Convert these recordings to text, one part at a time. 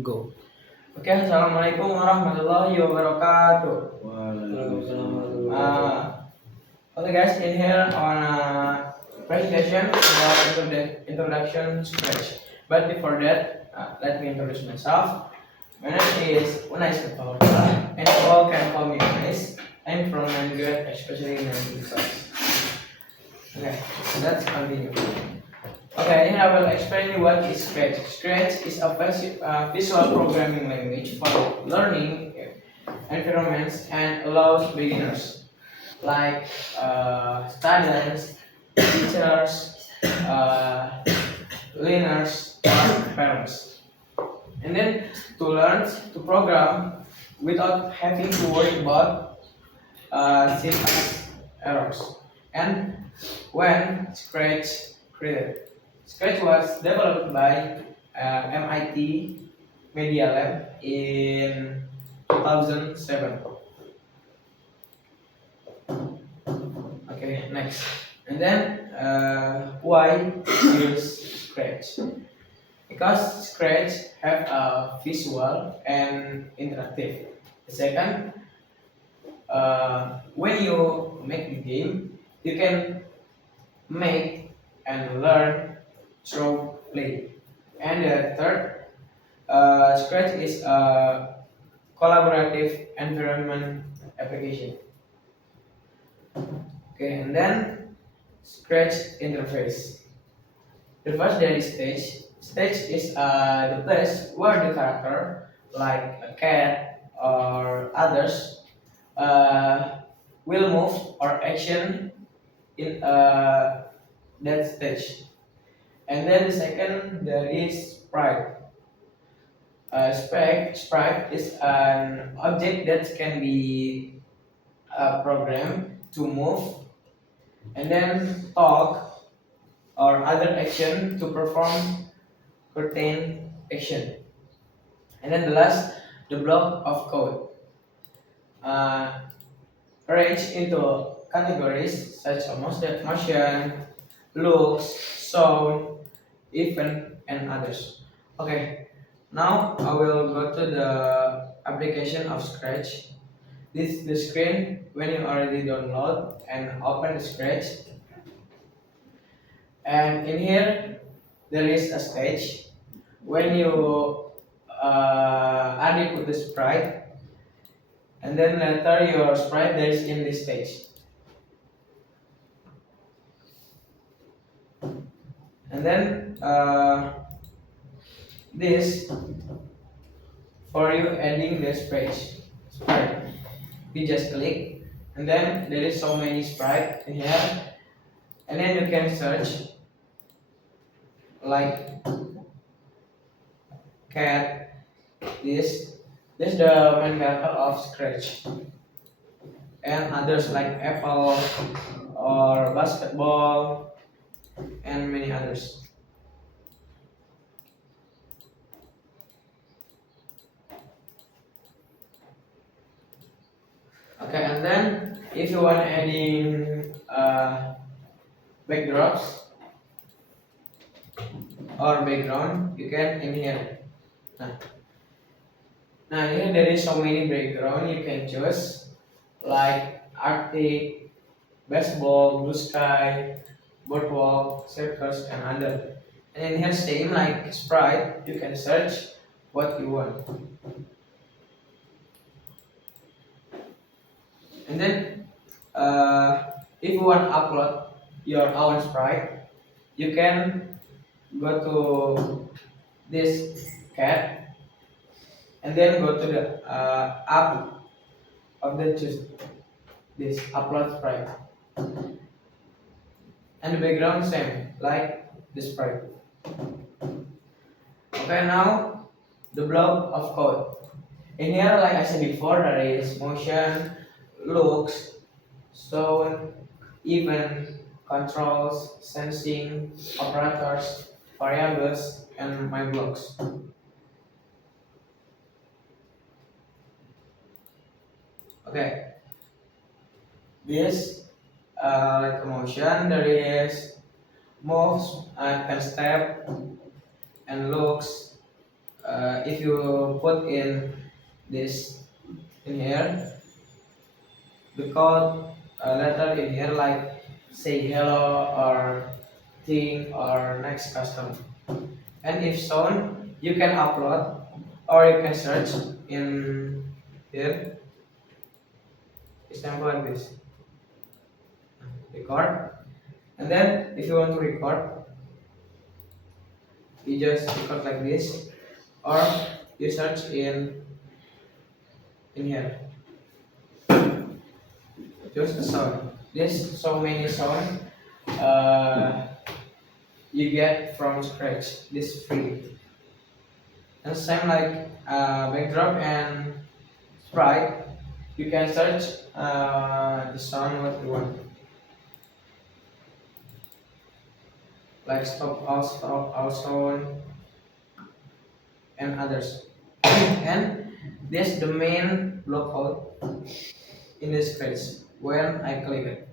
Go. Oke, assalamualaikum warahmatullahi wabarakatuh. Waalaikumsalam. Okay, guys, in here on presentation about introduction Scratch. But before that, let me introduce myself. My name is Unais Ketawa, and you all can call me Unais. I'm from 9th grade, especially 9th class. Okay, let's continue. Okay, I will explain you what is Scratch. Scratch is a visual programming language for learning environments and allows beginners like students, teachers, uh, learners, or parents. And then to learn to program without having to worry about syntax errors. And when Scratch created. Scratch was developed by MIT Media Lab in 2007. Okay, next. And then why use Scratch? Because Scratch have a visual and interactive. The second, when you make the game, you can make and learn through play. And the third, Scratch is a collaborative environment application. Okay, and then Scratch interface. The first there is stage. Stage is the place where the character, like a cat or others, uh, will move or action in that stage. And then the second there is sprite. Sprite is an object that can be programmed to move and then talk or other action to perform certain action. And then the last, the block of code, uh, arranged into categories such as motion, looks, sound, event, and others. Okay, now I will go to the application of Scratch. This is the screen when you already download and open the Scratch. And in here, there is a stage. When you add it to the sprite, and then later your sprite there is in this stage. And then this for you adding this page sprite. You just click, and then there is so many sprite in here, and then you can search like cat. This the main character of Scratch, and others like apple or basketball and many others. Okay, and then if you want adding backdrops or background, you can in here. Nah, here there is so many background you can choose, like Arctic, baseball, blue sky, boardwalk, circus, and other. And in here same like Sprite, you can search what you want. And then if you want to upload your own Sprite, you can go to this cat and then go to the app of the choose this upload sprite, and the background same like the sprite. Okay, now the block of code. In here, like I said before, there is motion, looks, sound, event, controls, sensing, operators, variables, and my blocks. Okay, this like a motion, there is moves, can step, and looks, if you put in this in here, the code letter in here, like say hello or thing or next custom, and if shown, you can upload or you can search in here. Example like this, record, and then if you want to record, you just record like this, or you search in here, just the sound. This so many sound uh, you get from scratch. This free, and same like backdrop and sprite. You can search the sound what you want, like stop, sound, and others. And this the main block code in the scratch when I click it.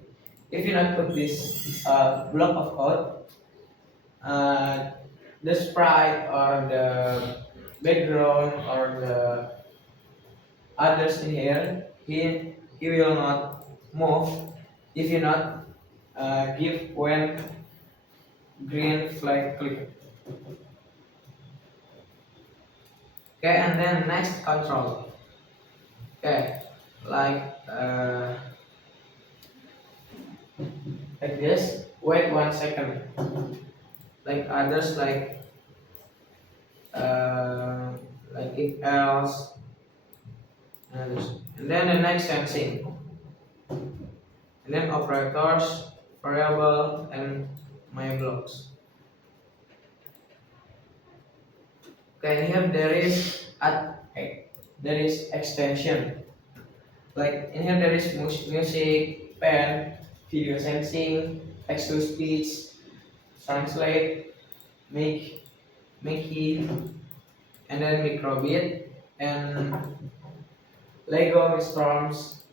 If you not put this block of code, uh, the sprite or the background or the others in here, he will not move if you not give when green flag click. Okay, and then next control. Okay, like like this. Wait 1 second. Like others uh, like if else and others. And then the next sensing. And then operators, variable, and my blocks. Okay, here there is extension. Like in here there is music, pen, video sensing, text to speech, translate, make it, and then microbit and Lego storms,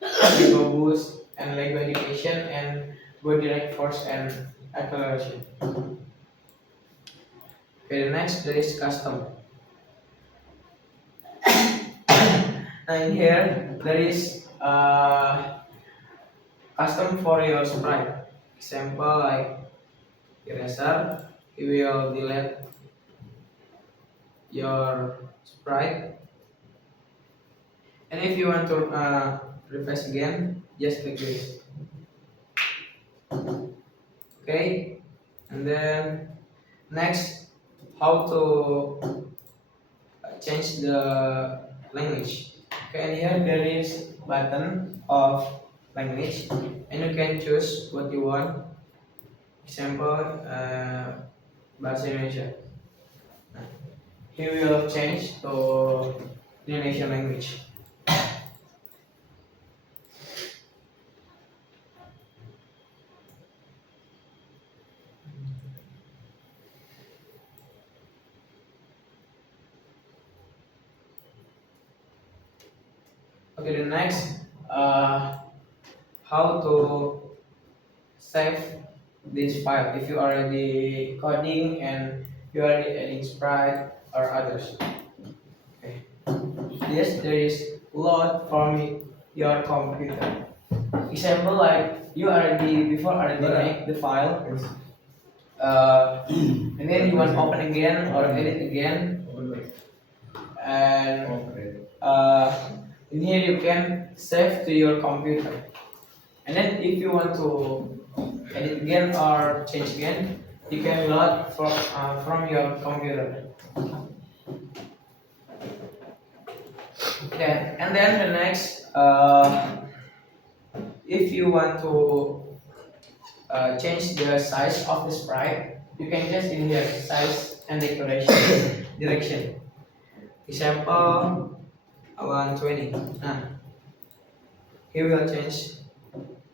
Lego boost, and Lego education, and go direct force and acceleration. Okay, the next there is custom. Now in here there is custom for your sprite. Example like eraser, you will delete your sprite, and if you want to refresh again, just click this. Okay, and then next, how to change the language. Okay, and here there is button of language, and you can choose what you want. Example, bahasa Indonesia. Nah, he will change to Indonesian language. Okay, the next, how to save this file if you already coding and you already adding sprite or others. Okay. Yes, there is load from your computer. Example like you already make the file, and then you want to open again or edit again, and in here you can save to your computer. And then if you want to edit again or change again, you can load from your computer. Okay, and then the next, if you want to change the size of the sprite, you can just in here size and decoration direction. Example 120. Nah, he will change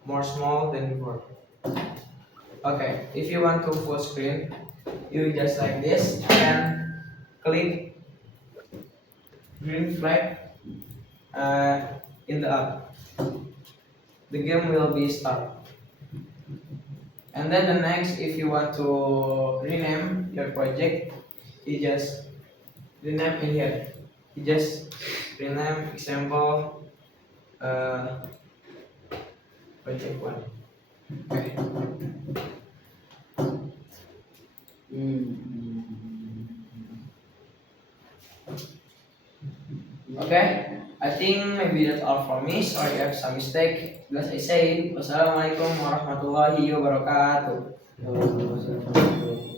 more small than before. Okay, if you want to full screen, you just like this and click green flag in the up. The game will be start. And then the next, if you want to rename your project, you just rename in here. You just rename example project 1. Okay. Okay, I think maybe that's all for me. Sorry if I have some mistake. As I say, wassalamualaikum warahmatullahi wabarakatuh. Waalaikumsalam.